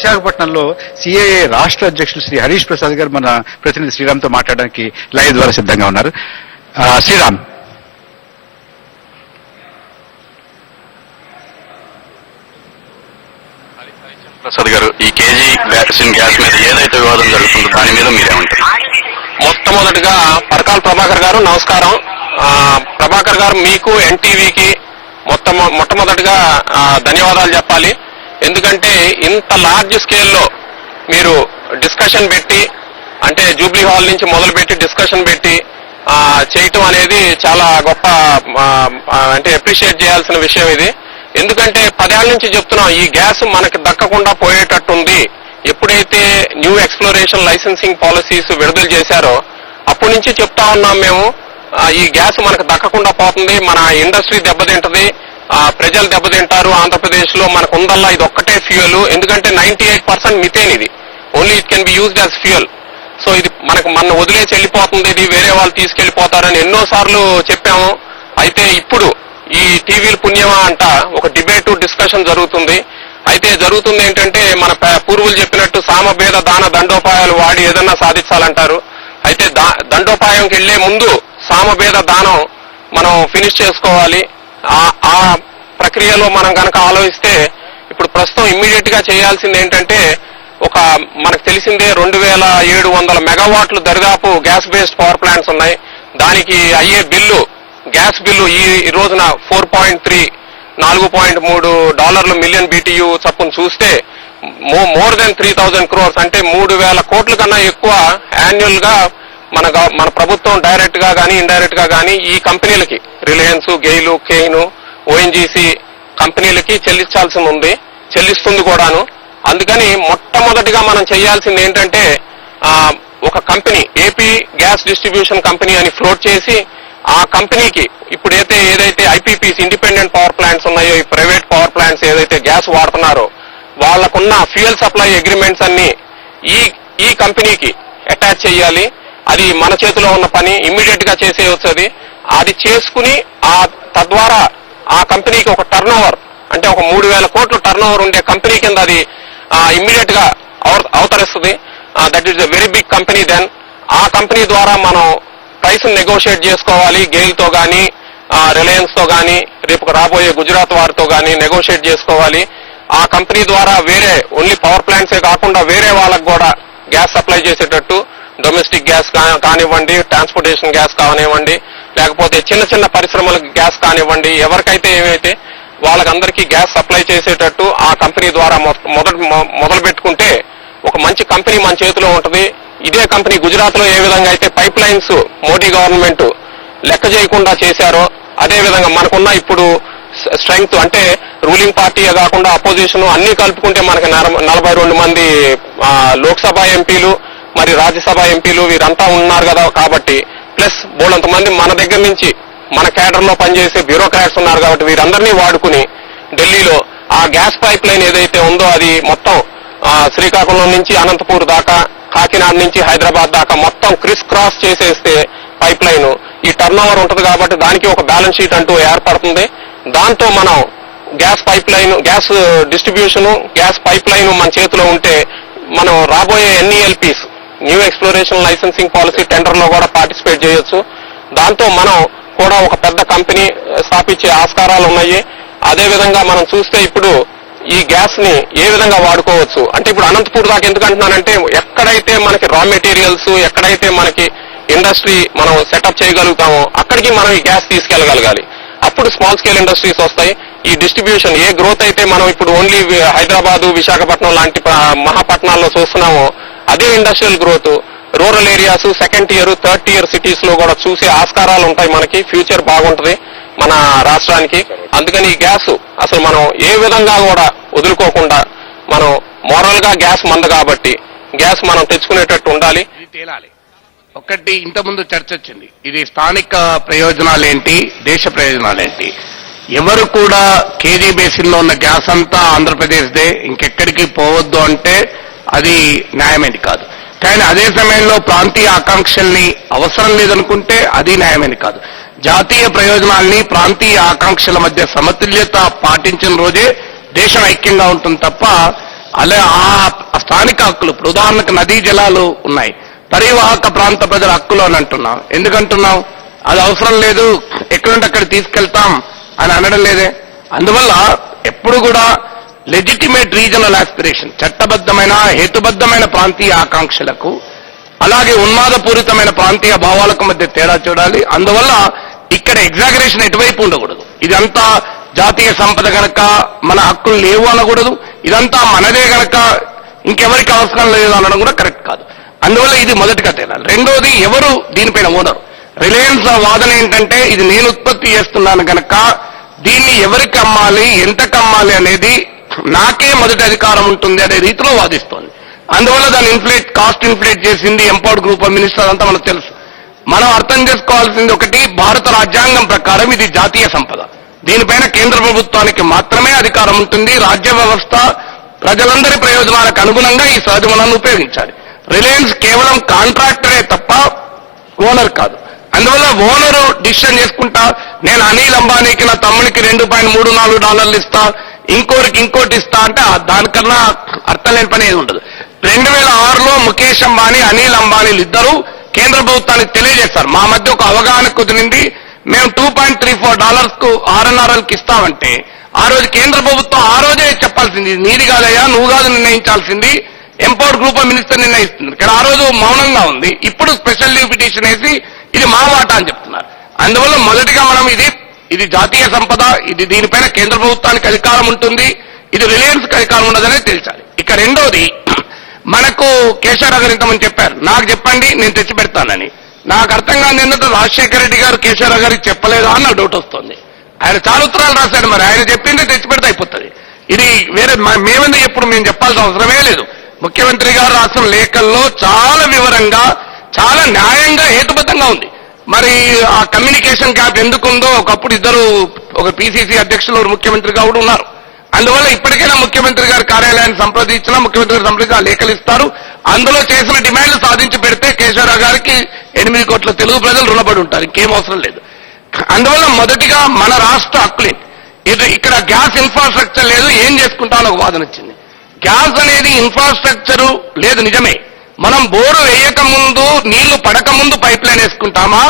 విశాఖపట్నంలో సిఐఏ రాష్ట్ర అధ్యక్షులు శ్రీ హరీష్ ప్రసాద్ గారు మన ప్రతినిధి శ్రీరామ్తో మాట్లాడడానికి లైవ్ ద్వారా సిద్ధంగా ఉన్నారు. శ్రీరామ్, ప్రసాద్ గారు, ఈ కేజీ గ్యాస్ మీద ఏదైతే వివాదం జరుగుతుందో దాని మీద మీరేమంటారు? మొట్టమొదటిగా పరకాల ప్రభాకర్ గారు నమస్కారం. ప్రభాకర్ గారు, మీకు ఎన్టీవీకి మొట్టమొదటిగా ధన్యవాదాలు చెప్పాలి. ఎందుకంటే ఇంత లార్జ్ స్కేల్లో మీరు డిస్కషన్ పెట్టి, అంటే జూబ్లీ హాల్ నుంచి మొదలుపెట్టి డిస్కషన్ పెట్టి చేయటం అనేది చాలా గొప్ప, అంటే అప్రిషియేట్ చేయాల్సిన విషయం ఇది. ఎందుకంటే 10 ఏళ్ల నుంచి చెప్తున్నాం ఈ గ్యాస్ మనకి దక్కకుండా పోయేటట్టుంది. ఎప్పుడైతే న్యూ ఎక్స్ప్లోరేషన్ లైసెన్సింగ్ పాలసీస్ విడుదల చేశారో అప్పటి నుంచి చెప్తా ఉన్నాం మేము, ఈ గ్యాస్ మనకు దక్కకుండా పోతుంది, మన ఇండస్ట్రీ దెబ్బతింటది, ప్రజలు దెబ్బతింటారు. ఆంధ్రప్రదేశ్ లో మనకు ఉందల్లా ఇది ఒక్కటే ఫ్యూయల్. ఎందుకంటే 98% మిథేన్, ఇది only it can be used as fuel. So ఇది మన వదిలేసి వెళ్ళిపోతుంది, ఇది వేరే వాళ్ళు తీసుకెళ్లిపోతారని ఎన్నోసార్లు చెప్పాము. అయితే ఇప్పుడు ఈ టీవీల పుణ్యమా అంట ఒక డిబేట్ డిస్కషన్ జరుగుతుంది. అయితే జరుగుతుంది ఏంటంటే, మన పూర్వులు చెప్పినట్టు సామభేద దాన దండోపాయాలు వాడి ఏదన్నా సాధించాలంటారు. అయితే దండోపాయంకి వెళ్లే ముందు సామభేద దానం మనం ఫినిష్ చేసుకోవాలి. ఆ ప్రక్రియలో మనం కనుక ఆలోచిస్తే ఇప్పుడు ప్రస్తుతం ఇమ్మీడియట్ గా చేయాల్సింది ఏంటంటే, మనకు తెలిసిందే 2700 మెగావాట్లు దరిదాపు గ్యాస్ బేస్డ్ పవర్ ప్లాంట్స్ ఉన్నాయి. దానికి అయ్యే బిల్లు, గ్యాస్ బిల్లు ఈ రోజున 4.3 మిలియన్ BTU చప్పున చూస్తే మోర్ దెన్ 3000 crores, అంటే 3000 కోట్ల కన్నా ఎక్కువ యాన్యువల్ గా మన ప్రభుత్వం డైరెక్ట్ గా కానీ ఇండైరెక్ట్ గా కానీ ఈ కంపెనీలకి, రిలయన్స్, గెయిల్, కెయిన్, ONGC కంపెనీలకి చెల్లించాల్సి ఉంది, చెల్లిస్తుంది కూడాను. అందుకని మొట్టమొదటిగా మనం చేయాల్సింది ఏంటంటే, ఒక company AP gas distribution company అని ఫ్లోట్ చేసి ఆ కంపెనీకి ఇప్పుడు ఏదైతే IPPs ఇండిపెండెంట్ పవర్ ప్లాంట్స్ ఉన్నాయో, ఈ ప్రైవేట్ పవర్ ప్లాంట్స్ ఏదైతే గ్యాస్ వాడుతున్నారో వాళ్లకున్న ఫ్యూయల్ సప్లై అగ్రిమెంట్స్ అన్ని ఈ కంపెనీకి అటాచ్ చేయాలి. అది మన చేతిలో ఉన్న పని, ఇమ్మీడియట్ గా చేసేయచ్చు. అది చేసుకుని తద్వారా ఆ కంపెనీకి ఒక టర్న్ ఓవర్, అంటే ఒక 3000 కోట్ల టర్న్ ఓవర్ ఉండే కంపెనీ కింద అది ఇమ్మీడియట్ గా అవతరిస్తుంది. That is a very big company. Then ఆ కంపెనీ ద్వారా మనం ప్రైస్ నెగోషియేట్ చేసుకోవాలి. గెయిల్ తో గానీ, రిలయన్స్ తో గానీ, రేపు రాబోయే గుజరాత్ వారితో గానీ నెగోషియేట్ చేసుకోవాలి. ఆ కంపెనీ ద్వారా వేరే ఓన్లీ పవర్ ప్లాంట్సే కాకుండా వేరే వాళ్ళకు కూడా గ్యాస్ సప్లై చేసేటట్టు, డొమెస్టిక్ గ్యాస్ కానివ్వండి, ట్రాన్స్పోర్టేషన్ గ్యాస్ కానివ్వండి, లేకపోతే చిన్న చిన్న పరిశ్రమలకు గ్యాస్ కానివ్వండి, ఎవరికైతే ఏమైతే వాళ్ళకందరికీ గ్యాస్ సప్లై చేసేటట్టు ఆ కంపెనీ ద్వారా మొదలు పెట్టుకుంటే ఒక మంచి కంపెనీ మన చేతిలో ఉంటుంది. ఇదే కంపెనీ గుజరాత్ లో ఏ విధంగా అయితే పైప్ లైన్స్ మోడీ గవర్నమెంట్ లెక్క చేయకుండా చేశారో, అదే విధంగా మనకున్న ఇప్పుడు స్ట్రెంగ్త్, అంటే రూలింగ్ పార్టీయే కాకుండా అపోజిషన్ అన్ని కలుపుకుంటే మనకి 42 మంది లోక్సభ ఎంపీలు, మరి రాజ్యసభ ఎంపీలు వీరంతా ఉన్నారు కదా. కాబట్టి ప్లస్ బోలంత మంది మన దగ్గర నుంచి మన కేడర్ లో పనిచేసే బ్యూరోక్రాట్స్ ఉన్నారు. కాబట్టి వీరందరినీ వాడుకుని ఢిల్లీలో ఆ గ్యాస్ పైప్ లైన్ ఏదైతే ఉందో అది మొత్తం శ్రీకాకుళం నుంచి అనంతపూర్ దాకా, కాకినాడ నుంచి హైదరాబాద్ దాకా మొత్తం క్రిస్ క్రాస్ చేసేస్తే పైప్ లైన్ ఈ టర్న్ ఓవర్ ఉంటుంది. కాబట్టి దానికి ఒక బ్యాలెన్స్ షీట్ అంటూ ఏర్పడుతుంది. దాంతో మనం gas pipe line, gas distribution, gas pipe line మన చేతిలో ఉంటే మనం రాబోయే NELPs new exploration licensing policy tender లో కూడా పార్టిసిపేట్ చేయొచ్చు. దాంతో మనం కూడా ఒక పెద్ద కంపెనీ స్థాపించే ఆస్కారాలు ఉన్నాయి. అదేవిధంగా మనం చూస్తే ఇప్పుడు ఈ గ్యాస్ ని ఏ విధంగా వాడుకోవచ్చు అంటే, ఇప్పుడు అనంతపూర్ దాకా ఎందుకు అంటున్నానంటే, ఎక్కడైతే మనకి రా మెటీరియల్స్, ఎక్కడైతే మనకి ఇండస్ట్రీ మనం సెటప్ చేయగలుగుతామో అక్కడికి మనం ఈ గ్యాస్ తీసుకెళ్లగలగాలి. అప్పుడు స్మాల్ స్కేల్ ఇండస్ట్రీస్ వస్తాయి. ఈ డిస్ట్రిబ్యూషన్ ఏ గ్రోత్ అయితే మనం ఇప్పుడు ఓన్లీ హైదరాబాద్, విశాఖపట్నం లాంటి మహాపట్నాల్లో చూస్తున్నామో అదే industrial growth rural areas, second tier, third tier cities లో కూడా చూసే ఆస్కారాలు ఉంటాయి. మనకి ఫ్యూచర్ బాగుంటది మన రాష్ట్రానికి. అందుకని ఈ గ్యాస్ అసలు మనం ఏ విధంగా కూడా వదులుకోకుండా, మనం మోరల్ గా గ్యాస్ మంద కాబట్టి గ్యాస్ మనం తెచ్చుకునేటట్టు ఉండాలి. ఒకటి ఇంతకుముందు చర్చ వచ్చింది, ఇది స్థానిక ప్రయోజనాలేంటి, దేశ ప్రయోజనాలేంటి. ఎవరు కూడా కేజీ బేసిన్ లో ఉన్న గ్యాస్ అంతా ఆంధ్రప్రదేశ్దే, ఇంకెక్కడికి పోవద్దు అంటే అది న్యాయమైనది కాదు. కానీ అదే సమయంలో ప్రాంతీయ ఆకాంక్షల్ని అవసరం లేదనుకుంటే అది న్యాయమైనది కాదు. జాతీయ ప్రయోజనాల్ని ప్రాంతీయ ఆకాంక్షల మధ్య సమతుల్యత పాటించిన రోజే దేశం ఐక్యంగా ఉంటుంది తప్ప అలా ఆ స్థానిక హక్కులు, ఇప్పుడు ఉదాహరణకు నదీ జలాలు ఉన్నాయి, పరివాహక ప్రాంత ప్రజల హక్కులు అని అంటున్నాం. ఎందుకంటున్నాం? అది అవసరం లేదు, ఎక్కడుంటే అక్కడ తీసుకెళ్తాం అని అనడం లేదే. అందువల్ల ఎప్పుడు కూడా లెజిటిమేట్ రీజనల్ ఆస్పిరేషన్, చట్టబద్ధమైన హేతుబద్ధమైన ప్రాంతీయ ఆకాంక్షలకు అలాగే ఉన్మాదపూరితమైన ప్రాంతీయ భావాలకు మధ్య తేడా చూడాలి. అందువల్ల ఇక్కడ ఎగ్జాగరేషన్ ఎటువైపు ఉండకూడదు. ఇదంతా జాతీయ సంపద గనక మన హక్కులు లేవు అనకూడదు, ఇదంతా మనదే గనక ఇంకెవరికి అవసరం లేదు అనడం కూడా కరెక్ట్ కాదు. అందువల్ల ఇది మొదటిగా తేడాలి. రెండోది, ఎవరు దీనిపైన ఓనరు? రిలయన్స్ వాదన ఏంటంటే ఇది నేను ఉత్పత్తి చేస్తున్నాను గనక దీన్ని ఎవరికి అమ్మాలి, ఎంతకు అమ్మాలి అనేది నాకే మొదటి అధికారం ఉంటుంది అనే రీతిలో వాదిస్తోంది. అందువల్ల దాన్ని కాస్ట్ ఇన్ఫ్లేట్ చేసింది ఎంపవర్డ్ గ్రూప్ ఆఫ్ మినిస్టర్స్ అంతా మనకు తెలుసు. మనం అర్థం చేసుకోవాల్సింది ఒకటి, భారత రాజ్యాంగం ప్రకారం ఇది జాతీయ సంపద, దీనిపైన కేంద్ర ప్రభుత్వానికి మాత్రమే అధికారం ఉంటుంది. రాజ్య వ్యవస్థ ప్రజలందరి ప్రయోజనాలకు అనుగుణంగా ఈ సహజ వనరులను ఉపయోగించాలి. రిలయన్స్ కేవలం కాంట్రాక్టరే తప్ప ఓనర్ కాదు. అందువల్ల ఓనరు డిసిషన్ చేసుకుంటా, నేను అనిల్ అంబానీకి నా తమ్మునికి $2.34 ఇస్తా, ఇంకోరికి ఇంకోటి ఇస్తా అంటే దానికన్నా అర్థం లేని పని ఏది ఉండదు. 2006లో ముఖేష్ అంబానీ, అనిల్ అంబానీలు ఇద్దరు కేంద్ర ప్రభుత్వానికి తెలియజేస్తారు, మా మధ్య ఒక అవగాహన కుదిరింది, మేము $2.34 కు RNRLకి ఇస్తామంటే ఆ రోజు కేంద్ర ప్రభుత్వం ఆ రోజే చెప్పాల్సింది, నీది కాదయ్యా, నువ్వు కాదు నిర్ణయించాల్సింది, ఎంపవర్డ్ గ్రూప్ ఆఫ్ మినిస్టర్ నిర్ణయిస్తుంది. కానీ ఆ రోజు మౌనంగా ఉంది. ఇప్పుడు స్పెషల్ లీవ్ పిటిషన్ వేసి ఇది మా వాటా అని చెప్తున్నారు. అందువల్ల మొదటిగా మనం ఇది జాతీయ సంపద, ఇది దీనిపైన కేంద్ర ప్రభుత్వానికి అధికారం ఉంటుంది, ఇది రిలయన్స్కి అధికారం ఉండదనే తెలిసాలి. ఇక రెండోది, మనకు కేశవరావు గారు ఇంతమంది చెప్పారు, నాకు చెప్పండి నేను తెచ్చి పెడతానని. నాకు అర్థం కాని ఏంటంటే రాజశేఖర రెడ్డి గారు కేశవరావు గారికి చెప్పలేదా అని నాకు డౌట్ వస్తుంది. ఆయన చాలా ఉత్తరాలు రాశాడు, మరి ఆయన చెప్పిందే తెచ్చి పెడితే అయిపోతుంది. ఇది వేరే మేమెందుకు ఎప్పుడు మేము చెప్పాల్సిన అవసరమే లేదు. ముఖ్యమంత్రి గారు రాసిన లేఖల్లో చాలా వివరంగా, చాలా న్యాయంగా, హేతుబద్ధంగా ఉంది. మరి ఆ కమ్యూనికేషన్ గ్యాప్ ఎందుకుందో, ఒకప్పుడు ఇద్దరు, ఒక పిసిసి అధ్యక్షులు ముఖ్యమంత్రిగా కూడా ఉన్నారు. అందువల్ల ఇప్పటికైనా ముఖ్యమంత్రి గారి కార్యాలయాన్ని సంప్రదించినా ముఖ్యమంత్రి గారు సంప్రదించిన లేఖలు ఇస్తారు. అందులో చేసిన డిమాండ్లు సాధించి పెడితే కేశవరావు గారికి 8 కోట్ల తెలుగు ప్రజలు రుణపడి ఉంటారు, ఇంకేం అవసరం లేదు. అందువల్ల మొదటిగా మన రాష్ట్ర హక్కులే. ఇక్కడ గ్యాస్ ఇన్ఫ్రాస్ట్రక్చర్ లేదు, ఏం చేసుకుంటామని ఒక వాదన వచ్చింది. గ్యాస్ అనేది ఇన్ఫ్రాస్ట్రక్చరు లేదు, నిజమే. మనం బోరు వేయక ముందు, నీళ్లు పడక ముందు పైప్ లైన్ వేసుకుంటామా,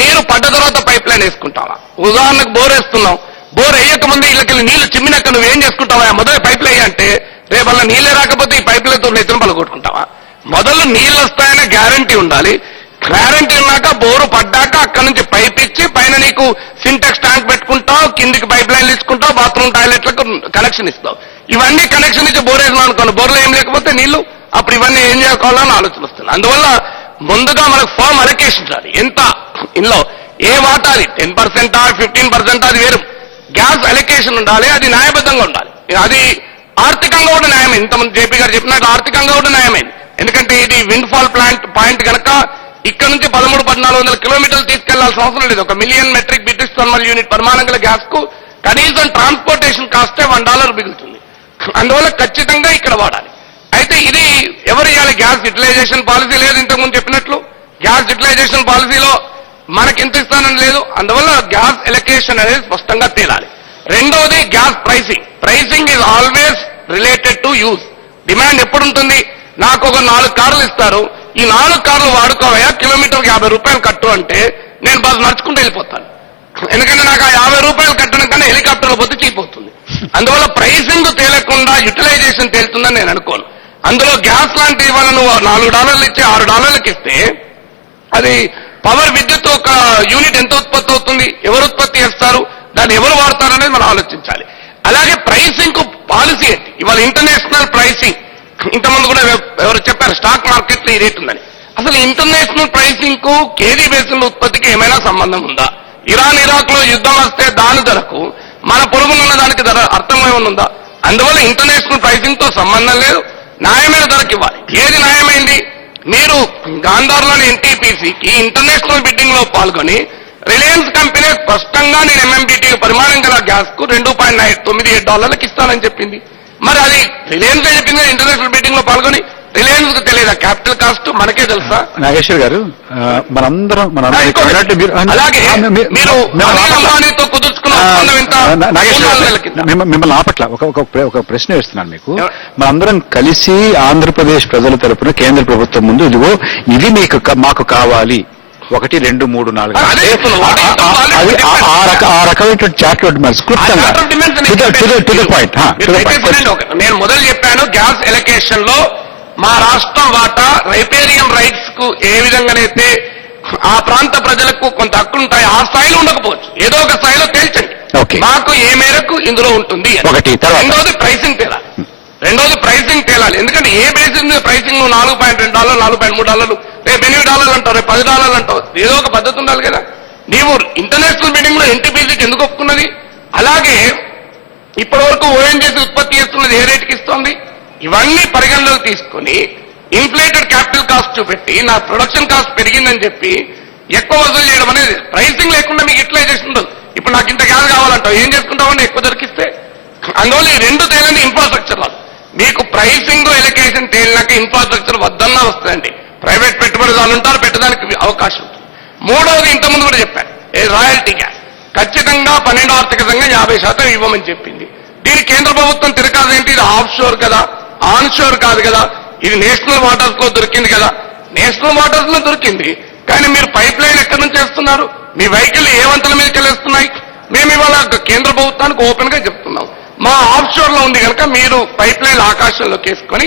నీరు పడ్డ తర్వాత పైప్ లైన్ వేసుకుంటామా? ఉదాహరణకు బోర్ వేస్తున్నాం, బోర్ వేయక ముందు ఇళ్ళకెళ్ళి నీళ్లు చిమ్మినాక నువ్వేం చేసుకుంటావా? మొదలు పైప్ లైన్ అంటే రేపు వల్ల నీళ్ళే రాకపోతే ఈ పైపులతో నెత్తిన పలగొట్టుకుంటావా? మొదలు నీళ్లు వస్తాయనే గ్యారంటీ ఉండాలి. గ్యారంటీ ఉన్నాక బోరు పడ్డాక అక్కడి నుంచి పైప్ ఇచ్చి పైన నీకు సింటెక్స్ ట్యాంక్ పెట్టుకుంటావు, కిందికి పైప్ లైన్లు ఇచ్చుకుంటావు, బాత్రూమ్ టాయిలెట్లకు కనెక్షన్ ఇస్తావు. ఇవన్నీ కనెక్షన్ ఇచ్చి బోర్ వేసినాం అనుకోండి, బోర్లో ఏం లేకపోతే నీళ్లు, అప్పుడు ఇవన్నీ ఏం చేసుకోవాలని ఆలోచన వస్తుంది. అందువల్ల ముందుగా మనకు ఫామ్ అలొకేషన్ ఉండాలి. ఎంత ఇందులో ఏ వాటా, అది 10%, 15% అది వేరు. గ్యాస్ అలొకేషన్ ఉండాలి, అది న్యాయబద్ధంగా ఉండాలి. అది ఆర్థికంగా కూడా న్యాయమైంది. ఇంతమంది జేపీ గారు చెప్పినట్టు ఆర్థికంగా కూడా న్యాయమైంది. ఎందుకంటే ఇది విండ్ ఫాల్ పాయింట్ కనుక ఇక్కడ నుంచి 1300-1400 కిలోమీటర్లు తీసుకెళ్లాల్సిన అవసరం లేదు. 1 million metric British thermal unit పరిమాణం గల గ్యాస్ కు కనీసం ట్రాన్స్పోర్టేషన్ కాస్టే $1 మిగులుతుంది. అందువల్ల ఖచ్చితంగా ఇక్కడ వాడాలి. అయితే ఇది ఎవరు ఇవ్వాలి? గ్యాస్ యూటిలైజేషన్ పాలసీ లేదు, ఇంతకుముందు చెప్పినట్లు గ్యాస్ యూటిలైజేషన్ పాలసీలో మనకి ఎంత ఇస్తానని లేదు. అందువల్ల గ్యాస్ ఎలొకేషన్ అనేది స్పష్టంగా తేలాలి. రెండోది, gas pricing is always related to use. Demand ఎప్పుడు ఉంటుంది? నాకు ఒక 4 కార్లు ఇస్తారు, ఈ 4 కార్లు వాడుకోవయా, కిలోమీటర్కి ₹50 కట్టు అంటే నేను బస్ నడుచుకుంటూ వెళ్ళిపోతాను. ఎందుకంటే నాకు ఆ ₹50 కట్టడం కన్నా హెలికాప్టర్లో పోతే చీపోతుంది. అందువల్ల ప్రైసింగ్ తేలకుండా యూటిలైజేషన్ తేలుతుందని నేను అనుకోను. అందులో గ్యాస్ లాంటి ఇవాళ నువ్వు $4 ఇచ్చి $6 ఇస్తే అది పవర్ విద్యుత్ ఒక యూనిట్ ఎంత ఉత్పత్తి అవుతుంది, ఎవరు ఉత్పత్తి చేస్తారు, దాన్ని ఎవరు వాడతారు అనేది మనం ఆలోచించాలి. అలాగే ప్రైసింగ్ కు పాలసీ ఏంటి? ఇవాళ ఇంటర్నేషనల్ ప్రైసింగ్, ఇంతకుముందు కూడా ఎవరు చెప్పారు స్టాక్ మార్కెట్ లో ఈ రేట్ ఉందని. అసలు ఇంటర్నేషనల్ ప్రైసింగ్ కు కేజీ బేసిన్ ఉత్పత్తికి ఏమైనా సంబంధం ఉందా? ఇరాక్ లో యుద్ధం వస్తే దాని ధరకు మన పొరుగునున్న దానికి ధర అర్థమేమైనా ఉందా? అందువల్ల ఇంటర్నేషనల్ ప్రైసింగ్ తో సంబంధం లేదు, న్యాయమైన ధరకు ఇవ్వాలి. ఏది న్యాయమైంది? మీరు గాంధార్లోని ఎన్టీపీసీకి ఇంటర్నేషనల్ బిడ్డింగ్ లో పాల్గొని రిలయన్స్ కంపెనీ స్పష్టంగా నేను ఎంఎంబీటీ పరిమాణం గల గ్యాస్ కు $2.97 ఇస్తానని చెప్పింది. మరి అది రిలయన్స్ చెప్పింది, ఇంటర్నేషనల్ బిడ్డింగ్ లో పాల్గొని రిలయన్స్ కు తెలియదా క్యాపిటల్ కాస్ట్? మనకే తెలుసా? నాగేశ్వర్ గారు, మనందరం అలాగే మీరు అనిల్ అంబానీతో కుదుర్చుకున్న ఒప్పందం ఎంత? నాగేశ్వర 3-4 నెలల కింద. మిమ్మల్ని ఆపట్ల ఒక ప్రశ్న వేస్తున్నాను మీకు. మనందరం కలిసి ఆంధ్రప్రదేశ్ ప్రజల తరపున కేంద్ర ప్రభుత్వం ముందు ఇదిగో ఇది మాకు కావాలి 1, 2, 3, 4 అదే చెప్తున్నాను. అది ఆ రకమైనటువంటి చార్ట్ మరి స్క్లుప్తంగా టు ద పాయింట్. నేను మొదలు చెప్పాను, గ్యాస్ ఎలకేషన్ లో మా రాష్ట్రం వాటా రైపేరియం రైట్స్ కు ఏ విధంగానైతే ఆ ప్రాంత ప్రజలకు కొంత హక్కులు ఉంటాయి, ఆ స్థాయిలో ఉండకపోవచ్చు, ఏదో ఒక స్థాయిలో తేల్చండి. Okay. మాకు ఏ మేరకు ఇందులో ఉంటుంది అని. ఒకటి. తర్వాత? రెండోది ప్రైసింగ్ తేలాలి. ఎందుకంటే ఏ బేసిస్ మీద ప్రైసింగ్ $4.2, $4.3, రేపు $8 అంటావు, రేపు $10 అంటావు, ఏదో ఒక పద్ధతి ఉండాలి కదా. నీవు ఇంటర్నేషనల్ మీటింగ్ లో ఎన్టీపీసీకి ఎందుకు ఒప్పుకున్నది? అలాగే ఇప్పటి వరకు ఓఎన్జీసీ ఉత్పత్తి చేస్తున్నది ఏ రేటుకి ఇస్తోంది? ఇవన్నీ పరిగణలోకి తీసుకుని ఇన్ఫ్లేటెడ్ క్యాపిటల్ కాస్ట్ చూపెట్టి నా ప్రొడక్షన్ కాస్ట్ పెరిగిందని చెప్పి ఎక్కువ వసూలు చేయడం అనేది ప్రైసింగ్ లేకుండా మీకు యూటిలైజేషన్ ఉండదు. ఇప్పుడు నాకు ఇంత గ్యాస్ కావాలంటావు, ఏం చేసుకుంటామని ఎక్కువ దొరికిస్తే. అందువల్ల ఈ రెండు తేలని ఇన్ఫ్రాస్ట్రక్చర్ రాదు. మీకు ప్రైసింగ్ ఎలకేషన్ తేలినాక ఇన్ఫ్రాస్ట్రక్చర్ వద్దన్నా వస్తుందండి. ప్రైవేట్ పెట్టుబడిదారులు ఉంటారు, పెట్టడానికి అవకాశం ఉంటుంది. మూడవది ఇంతకుముందు కూడా చెప్పాను, రాయల్టీ గ్యాస్ ఖచ్చితంగా 12వ ఆర్థిక సంఘం 50% ఇవ్వమని చెప్పింది. దీని కేంద్ర ప్రభుత్వం తిరగాదేంటి? ఇది ఆఫ్ షోర్ కదా, ఆన్ షోర్ కాదు కదా, ఇది నేషనల్ వాటర్స్ లో దొరికింది కదా. నేషనల్ వాటర్స్ లో దొరికింది, కానీ మీరు పైప్ లైన్ ఎక్కడి నుంచి వేస్తున్నారు? మీ వెహికల్ ఏ వంతల మీదకి వెళ్ళేస్తున్నాయి? మేము ఇవాళ కేంద్ర ప్రభుత్వానికి ఓపెన్ గా చెప్తున్నాం, మా ఆఫ్ షోర్ లో ఉంది కనుక మీరు పైప్ లైన్ ఆకాశంలోకి వేసుకొని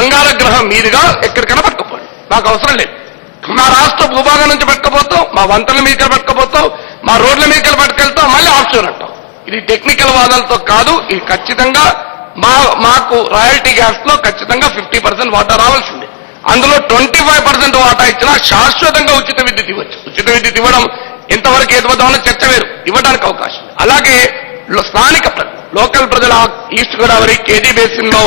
అంగారగ్రహం మీదుగా ఎక్కడికైనా పట్టుకుపోండి, మాకు అవసరం లేదు. మా రాష్ట్ర భూభాగం నుంచి పట్టుకపోతాం, మా వంతల మీదకి పట్టుకపోతాం, మా రోడ్ల మీదకి పట్టుకెళ్తాం, మళ్ళీ ఆఫ్ షోర్ అంటాం. ఇది టెక్నికల్ వాదాలతో కాదు, ఇది ఖచ్చితంగా మాకు రాయల్టీ గ్యాస్ లో ఖచ్చితంగా 50% వాటా రావాల్సిందే. అందులో 25% వాటా ఇచ్చినా శాశ్వతంగా ఉచిత విద్యుత్ ఇవ్వచ్చు. ఉచిత విద్యుత్ ఇవ్వడం ఎంతవరకు ఏదవుతామో చర్చ వేరు, ఇవ్వడానికి అవకాశం. అలాగే స్థానిక ప్రజలు, లోకల్ ప్రజల ఈస్ట్ గోదావరి కేజీ బేసిన్ లో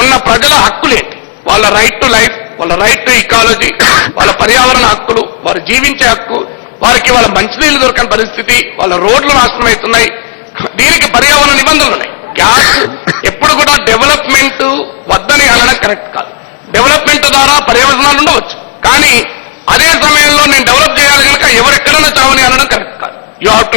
ఉన్న ప్రజల హక్కులేంటి? వాళ్ళ రైట్ టు లైఫ్, వాళ్ళ రైట్ టు ఇకాలజీ, వాళ్ళ పర్యావరణ హక్కులు, వారు జీవించే హక్కు, వారికి వాళ్ళ మంచినీళ్లు దొరకని పరిస్థితి, వాళ్ళ రోడ్లు నాశనం అవుతున్నాయి. దీనికి పర్యావరణ నిబంధనలు ఉన్నాయి. గ్యాస్ ఎప్పుడు కూడా డెవలప్మెంట్ వద్దని అనడం కరెక్ట్ కాదు. డెవలప్మెంట్ ద్వారా పర్యవసనాలు ఉండవచ్చు, కానీ అదే సమయంలో నేను డెవలప్ చేయాలి కనుక ఎవరెక్కడన్నా చావని అనడం కరెక్ట్ కాదు. You have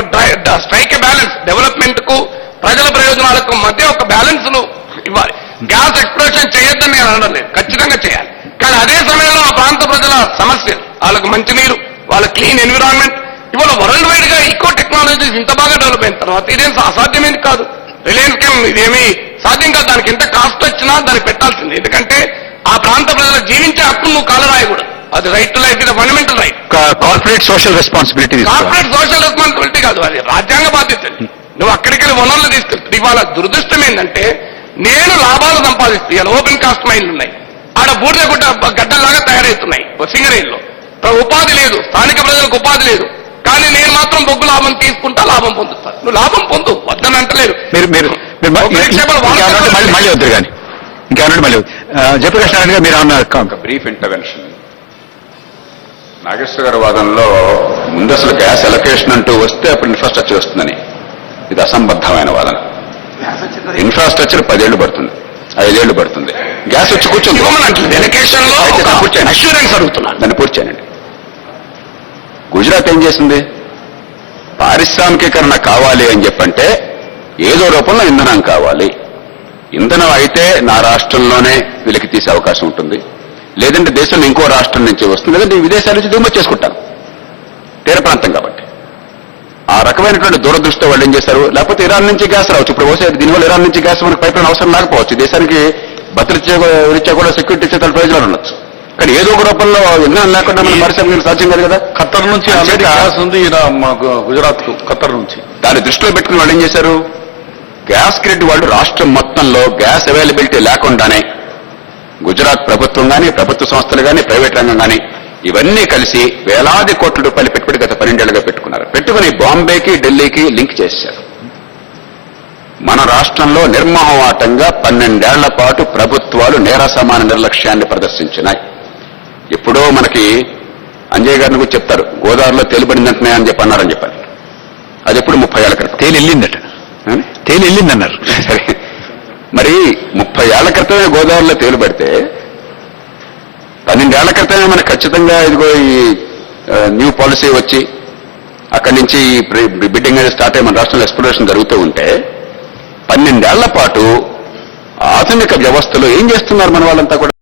to strike a balance. Development కు ప్రజల ప్రయోజనాలకు మధ్య ఒక బ్యాలెన్స్ ను ఇవ్వాలి. గ్యాస్ ఎక్స్ప్లోషన్ చేయొద్దని నేను అనడం లేదు, ఖచ్చితంగా చేయాలి. కానీ అదే సమయంలో ఆ ప్రాంత ప్రజల సమస్యలు, వాళ్ళకు మంచినీరు, వాళ్ళ క్లీన్ ఎన్విరాన్మెంట్, ఇవాళ వరల్డ్ వైడ్ గా ఈకో టెక్నాలజీస్ ఇంత బాగా డెవలప్ అయిన తర్వాత ఇదేం అసాధ్యమేది కాదు. రిలయన్స్ కెమ్ ఇదేమీ సాధ్యం కాదు. దానికి ఎంత కాస్ట్ వచ్చినా దాన్ని పెట్టాల్సింది. ఎందుకంటే ఆ ప్రాంత ప్రజల జీవించే హక్కు నువ్వు కాలరాయకూడదు. అది రైట్ టు లైఫ్, ఇది fundamental right. Corporate social responsibility కాదు, అది రాజ్యాంగ బాధ్యత. నువ్వు అక్కడికి వనరులు తీసుకెళ్తావు. ఇవాళ దురదృష్టం ఏంటంటే నేను లాభాలు సంపాదిస్తాయి, ఇలా ఓపెన్ కాస్ట్ మైన్లు ఉన్నాయి, ఆడ బూడిద గడ్డల్లాగా తయారవుతున్నాయి సింగరేణిలో. ఉపాధి లేదు, స్థానిక ప్రజలకు ఉపాధి లేదు, కానీ నేను మాత్రం బొగ్గు లాభం తీసుకుంటా, లాభం పొందుతాను. నువ్వు లాభం పొందు, వద్దని అంటలేదు. మళ్ళీ వద్దు కానీ ఇంకేమన్నా మళ్ళీ జయప్రకాష్ నారాయణ గారు మీరు అన్న బ్రీఫ్ ఇంటర్వెన్షన్. నాగేశ్వర గారి వాదనలో ముందు అసలు గ్యాస్ ఎలకేషన్ అంటూ వస్తే అప్పుడు ఇన్ఫ్రాస్ట్రక్చర్ వస్తుందని, ఇది అసంబద్ధమైన వాదన. ఇన్ఫ్రాస్ట్రక్చర్ 10 ఏళ్లు పడుతుంది, 5 ఏళ్లు పడుతుంది. గ్యాస్ వచ్చి కూర్చొని ఎలకేషన్ లో అష్యూరెన్స్ అడుగుతున్నాను, దాన్ని పూర్తి చేయండి. గుజరాత్ ఏం చేసింది? పారిశ్రామికీకరణ కావాలి అని చెప్పంటే ఏదో రూపంలో ఇంధనం కావాలి. ఇంధనం అయితే నా రాష్ట్రంలోనే వీళ్ళకి తీసే అవకాశం ఉంటుంది, లేదంటే దేశంలో ఇంకో రాష్ట్రం నుంచి వస్తుంది, లేదంటే విదేశాల నుంచి దిగుమతి చేసుకుంటాను, తీర ప్రాంతం కాబట్టి. ఆ రకమైనటువంటి దూరదృష్టి వాళ్ళు ఏం చేశారు? లేకపోతే ఇరాన్ నుంచి గ్యాస్ రావచ్చు. ఇప్పుడు వస్తే దీనివల్ల ఇరాన్ నుంచి గ్యాస్ మనకు పైప్ లైన్ అవసరం లేకపోవచ్చు, దేశానికి భద్రత రీత్యా కూడా సెక్యూరిటీ ఇచ్చే ప్రయోజనాలు ఉండొచ్చు. కానీ ఏదో ఒక రూపంలో ఇంధనం లేకుండా మనం పారిశ్రామిక సాధ్యం కాదు కదా. ఖత్తర్ నుంచి గ్యాస్ ఉంది గుజరాత్ కు, ఖత్తర్ నుంచి. దాన్ని దృష్టిలో పెట్టుకుని వాళ్ళు ఏం చేశారు? గ్యాస్ గ్రిడ్ వాళ్ళు రాష్ట్రం మొత్తంలో గ్యాస్ అవైలబిలిటీ లేకుండానే గుజరాత్ ప్రభుత్వం కానీ, ప్రభుత్వ సంస్థలు కానీ, ప్రైవేట్ రంగం కానీ ఇవన్నీ కలిసి వేలాది కోట్ల రూపాయలు పెట్టుబడి గత 12 ఏళ్లుగా పెట్టుకున్నారు. పెట్టుకుని బాంబేకి, ఢిల్లీకి లింక్ చేశారు. మన రాష్ట్రంలో నిర్మోహమాటంగా 12 ఏళ్ల పాటు ప్రభుత్వాలు నేర సమాన నిర్లక్ష్యాన్ని ప్రదర్శించినాయి. ఎప్పుడో మనకి అంజయ్ గారిని కూడా చెప్తారు, గోదావరిలో తేలిబడిందంటున్నా అని చెప్పి అన్నారని చెప్పారు. అది ఎప్పుడు 30 ఏళ్ల క్రితం తేలి వెళ్ళిందన్నారు. సరే, మరి 30 ఏళ్ల క్రితమే గోదావరిలో తేలిబడితే 12 ఏళ్ల క్రితమే మనకు ఖచ్చితంగా ఇదిగో ఈ న్యూ పాలసీ వచ్చి అక్కడి నుంచి బిడ్డింగ్ అనేది స్టార్ట్ అయ్యి మన రాష్ట్రంలో ఎక్స్ప్లోరేషన్ జరుగుతూ ఉంటే 12 ఏళ్ల పాటు ఆధునిక వ్యవస్థలో ఏం చేస్తున్నారు మన వాళ్ళంతా కూడా?